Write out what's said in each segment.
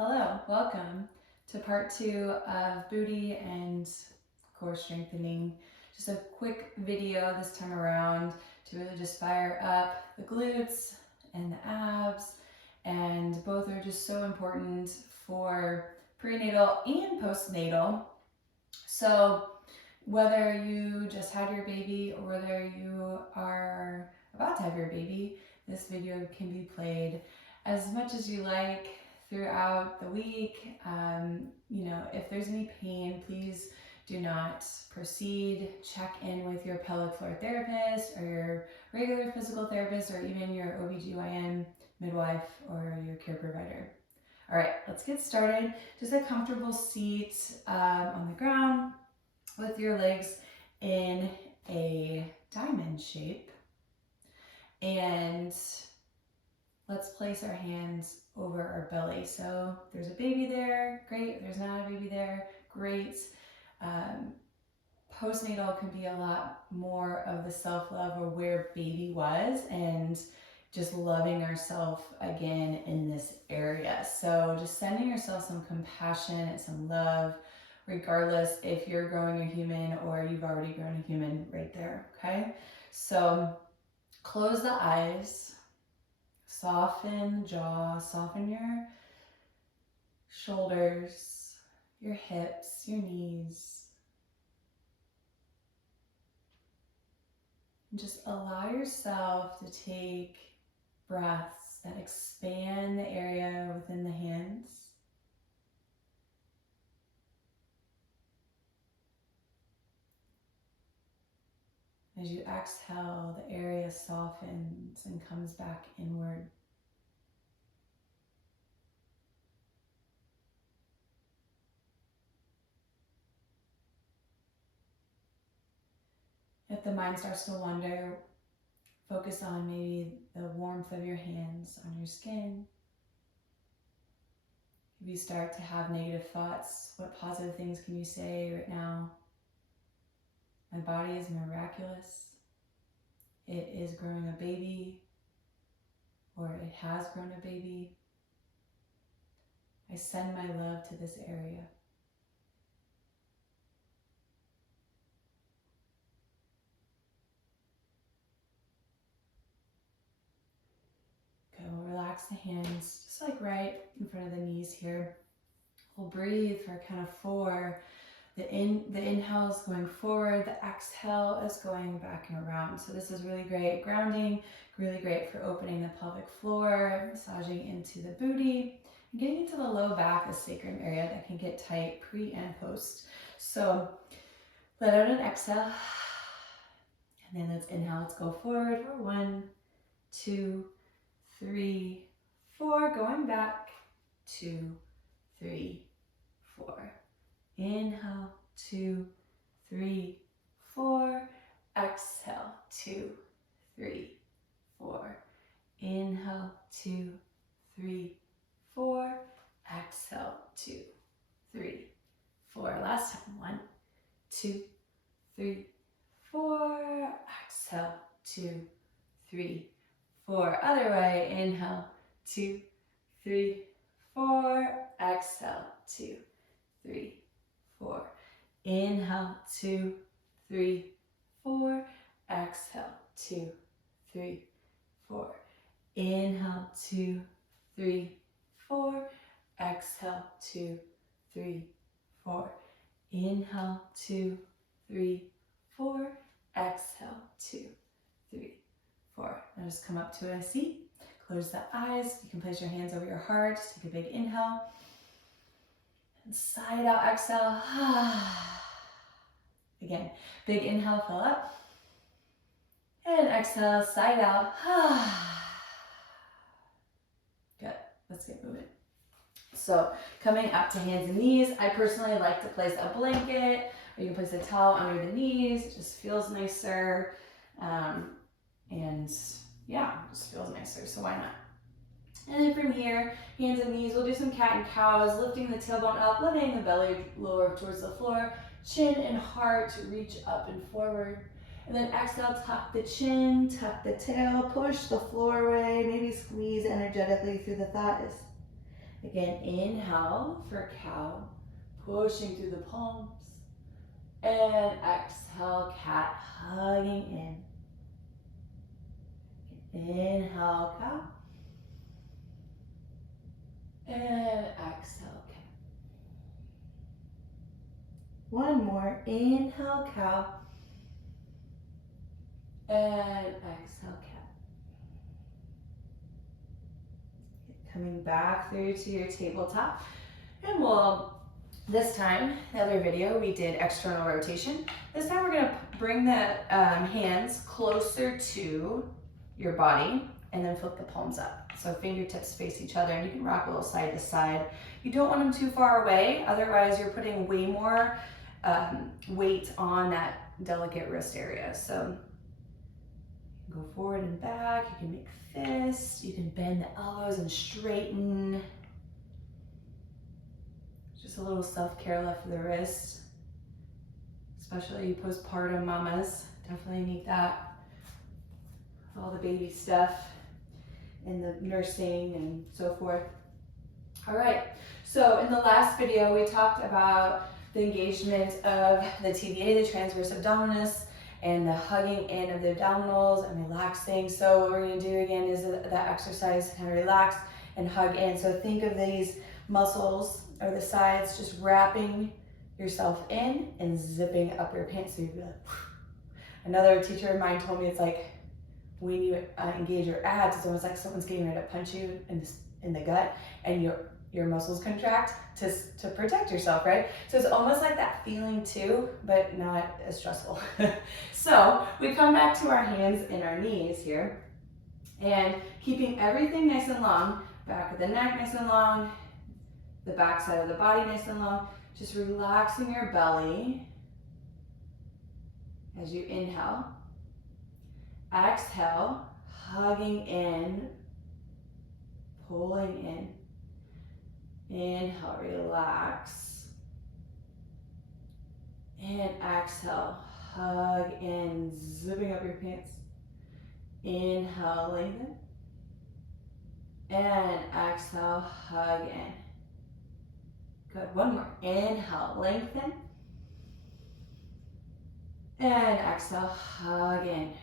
Hello, welcome to part 2 of booty and core strengthening. Just a quick video this time around to really just fire up the glutes and the abs, and both are just so important for prenatal and postnatal. So whether you just had your baby or whether you are about to have your baby, this video can be played as much as you like throughout the week. If there's any pain, please do not proceed. Check in with your pelvic floor therapist or your regular physical therapist or even your OBGYN, midwife, or your care provider. All right, let's get started. Just a comfortable seat on the ground with your legs in a diamond shape. And let's place our hands over our belly. So if there's a baby there, great. If there's not a baby there, great. Postnatal can be a lot more of the self-love or where baby was and just loving ourselves again in this area. So just sending yourself some compassion and some love, regardless if you're growing a human or you've already grown a human right there, okay? So close the eyes. Soften the jaw, soften your shoulders, your hips, your knees. And just allow yourself to take breaths that expand the area within the hands. As you exhale, the area softens and comes back inward. If the mind starts to wander, focus on maybe the warmth of your hands on your skin. If you start to have negative thoughts, what positive things can you say right now? My body is miraculous. It is growing a baby, or it has grown a baby. I send my love to this area. Good, we'll relax the hands, just like right in front of the knees here. We'll breathe for count of 4. The inhale is going forward, the exhale is going back and around. So this is really great grounding, really great for opening the pelvic floor, massaging into the booty, and getting into the low back, the sacrum area that can get tight pre and post. So let out an exhale, and then let's inhale, let's go forward for 1, 2, 3, 4, going back, 2, 3, 4. Inhale, 2, 3, 4. Exhale, 2, 3, 4. Inhale, 2, 3, 4. Exhale, 2, 3, 4. Last time. 1, 2, 3, 4. Exhale, 2, 3, 4. Other way. Inhale, 2, 3, 4. Exhale, 2, 3, 4. Inhale, 2, 3, 4. Exhale, 2, 3, 4. Inhale, 2, 3, 4. Exhale, 2, 3, 4. Inhale, 2, 3, 4. Exhale, 2, 3, 4. Now just come up to a seat. Close the eyes. You can place your hands over your heart. Just take a big inhale. Side out, exhale. Again, big inhale, fill up. And exhale, side out. Good, let's get moving. So coming up to hands and knees, I personally like to place a blanket, or you can place a towel under the knees. It just feels nicer. And yeah, it just feels nicer, so why not? And then from here, hands and knees, we'll do some cat and cows, lifting the tailbone up, letting the belly lower towards the floor, chin and heart reach up and forward. And then exhale, tuck the chin, tuck the tail, push the floor away, maybe squeeze energetically through the thighs. Again, inhale for cow, pushing through the palms. And exhale, cat, hugging in. Inhale, cow. And exhale, cat. One more. Inhale, cow. And exhale, cat. Coming back through to your tabletop. And we'll, this time, the other video, we did external rotation. This time we're gonna bring the hands closer to your body and then flip the palms up. So fingertips face each other, and you can rock a little side to side. You don't want them too far away, otherwise you're putting way more weight on that delicate wrist area. So go forward and back, you can make fists, you can bend the elbows and straighten. Just a little self-care left for the wrist, especially postpartum mamas, definitely need that. All the baby stuff and the nursing and so forth. All right, so in the last video, we talked about the engagement of the TVA, the transverse abdominis, and the hugging in of the abdominals and relaxing. So what we're gonna do again is that exercise to kind of relax and hug in. So think of these muscles or the sides just wrapping yourself in and zipping up your pants. So you'd be like, another teacher of mine told me it's like when you engage your abs, it's almost like someone's getting ready to punch you in the gut, and your muscles contract to protect yourself, right? So it's almost like that feeling too, but not as stressful. So we come back to our hands and our knees here, and keeping everything nice and long, back of the neck nice and long, the back side of the body nice and long, just relaxing your belly as you inhale. Exhale, hugging in, pulling in. Inhale, relax. And exhale, hug in, zipping up your pants. Inhale, lengthen. And exhale, hug in. Good, one more. Inhale, lengthen. And exhale, hug in.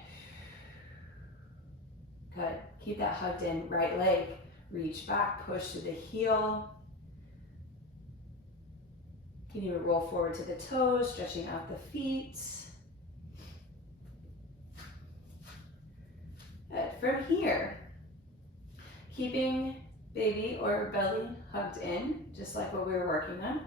Good, keep that hugged in. Right leg, reach back, push to the heel. You can even roll forward to the toes, stretching out the feet. Good. From here, keeping baby or belly hugged in, just like what we were working on,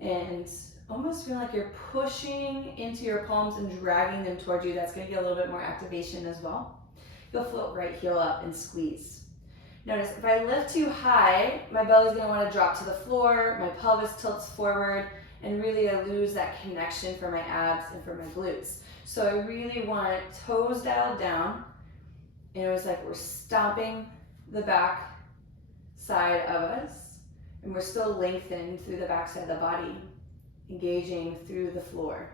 and almost feel like you're pushing into your palms and dragging them toward you. That's going to get a little bit more activation as well. You'll float right heel up and squeeze. Notice if I lift too high, my belly's going to want to drop to the floor, my pelvis tilts forward, and really I lose that connection for my abs and for my glutes. So I really want toes dialed down, and it was like we're stomping the back side of us, and we're still lengthened through the back side of the body, engaging through the floor.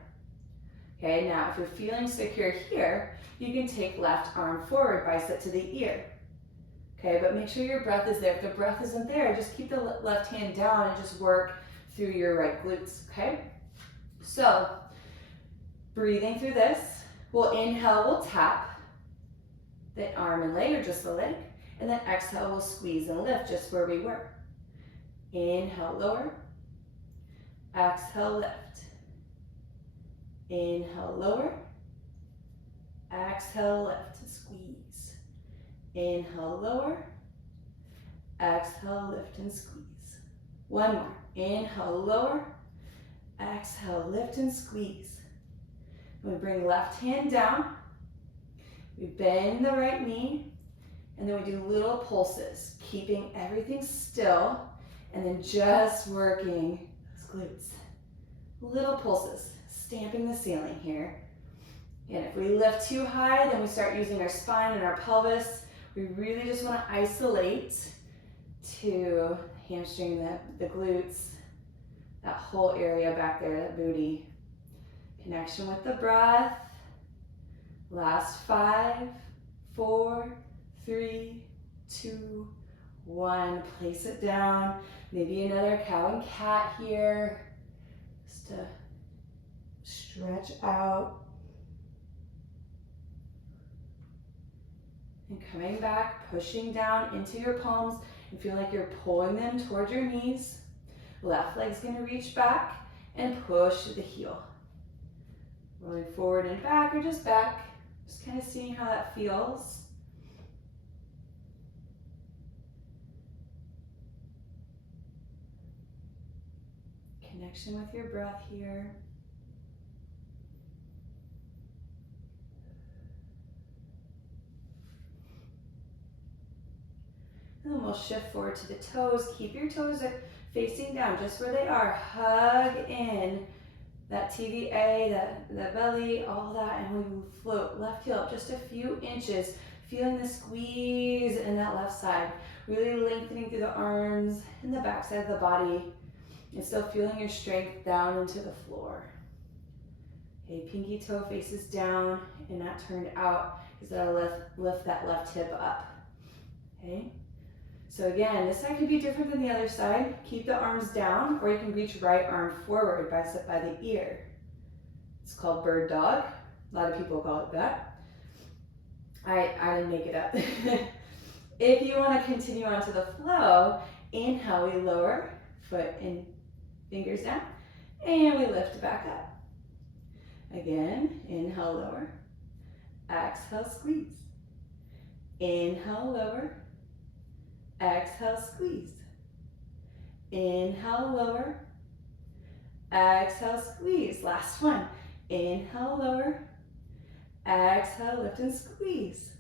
Okay, now if you're feeling secure here, you can take left arm forward, bicep to the ear. Okay, but make sure your breath is there. If the breath isn't there, just keep the left hand down and just work through your right glutes, okay? So, breathing through this, we'll inhale, we'll tap the arm and leg, or just the leg, and then exhale, we'll squeeze and lift just where we were. Inhale, lower. Exhale, lift. Inhale, lower. Exhale, lift, squeeze. Inhale, lower. Exhale, lift and squeeze. One more. Inhale, lower. Exhale, lift and squeeze. We bring left hand down. We bend the right knee. And then we do little pulses, keeping everything still. And then just working those glutes. Little pulses, stamping the ceiling here. And if we lift too high, then we start using our spine and our pelvis. We really just want to isolate to hamstring the glutes, that whole area back there, that booty. Connection with the breath. Last 5, 4, 3, 2, 1. Place it down. Maybe another cow and cat here. Just to stretch out. And coming back, pushing down into your palms and feel like you're pulling them toward your knees. Left leg's gonna reach back and push the heel. Rolling forward and back or just back. Just kind of seeing how that feels. Connection with your breath here. And then we'll shift forward to the toes. Keep your toes facing down just where they are. Hug in that TVA, that belly, all that, and we float left heel up just a few inches, feeling the squeeze in that left side, really lengthening through the arms and the back side of the body, and still feeling your strength down into the floor. Okay, pinky toe faces down and not turned out, because that'll lift that left hip up. Okay. So again, this side could be different than the other side. Keep the arms down, or you can reach right arm forward, bicep by the ear. It's called bird dog. A lot of people call it that. I didn't make it up. If you want to continue on to the flow, inhale, we lower, foot and fingers down, and we lift back up. Again, inhale, lower, exhale, squeeze. Inhale, lower, exhale, squeeze. Inhale, lower. Exhale, squeeze. Last one. Inhale, lower. Exhale, lift and squeeze.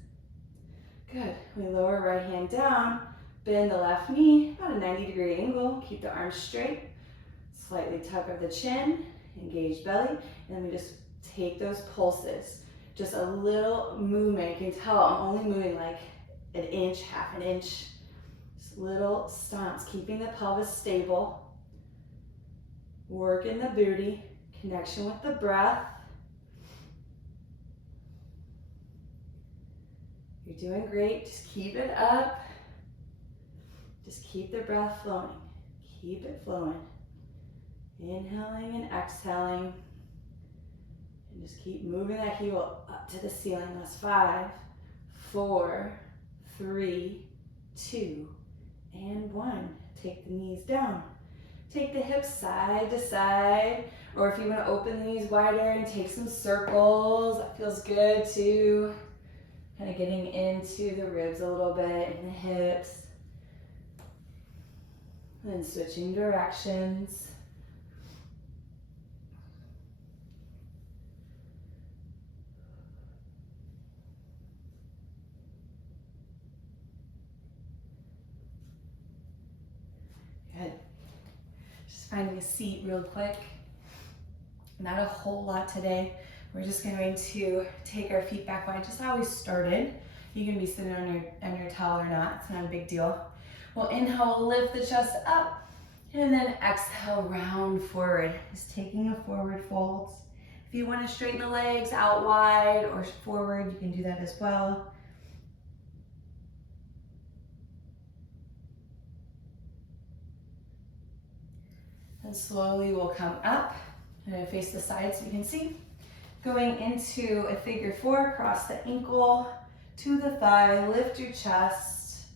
Good. We lower right hand down. Bend the left knee, about a 90-degree angle. Keep the arms straight. Slightly tuck of the chin. Engage belly. And then we just take those pulses. Just a little movement. You can tell I'm only moving like an inch, half an inch. Little stomps, keeping the pelvis stable. Work in the booty, connection with the breath. You're doing great, just keep it up. Just keep the breath flowing. Keep it flowing. Inhaling and exhaling. And just keep moving that heel up to the ceiling. That's 5, 4, 3, 2, and 1. Take the knees down. Take the hips side to side, or if you want to open the knees wider and take some circles, that feels good too. Kind of getting into the ribs a little bit and the hips. And then switching directions. Good. Just finding a seat real quick. Not a whole lot today. We're just going to take our feet back wide, just how we started. You can be sitting on your towel or not, it's not a big deal. We'll inhale, lift the chest up, and then exhale, round forward. Just taking a forward fold. If you want to straighten the legs out wide or forward, you can do that as well. And slowly we'll come up. I'm going to face the side so you can see. Going into a figure 4, cross the ankle to the thigh, lift your chest.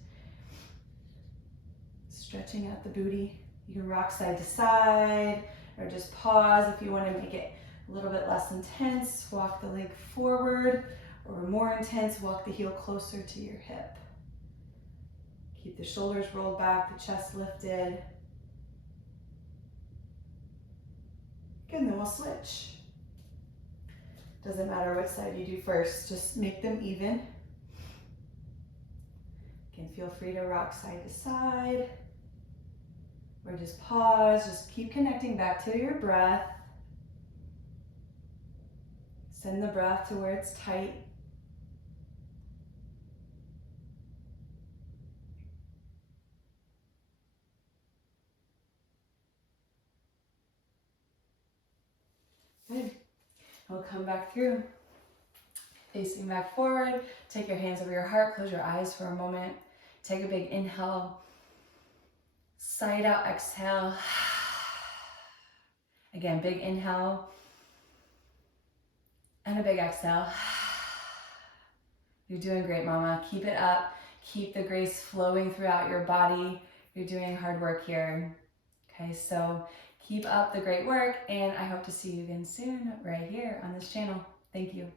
Stretching out the booty. You can rock side to side or just pause if you want to make it a little bit less intense. Walk the leg forward, or more intense, walk the heel closer to your hip. Keep the shoulders rolled back, the chest lifted. Good, and then we'll switch. Doesn't matter which side you do first, just make them even. Again, feel free to rock side to side, or just pause, just keep connecting back to your breath. Send the breath to where it's tight. Good. We'll come back through. Facing back forward, take your hands over your heart, close your eyes for a moment. Take a big inhale, side out exhale. Again, big inhale and a big exhale. You're doing great, mama. Keep it up. Keep the grace flowing throughout your body. You're doing hard work here. Okay, so keep up the great work, and I hope to see you again soon right here on this channel. Thank you.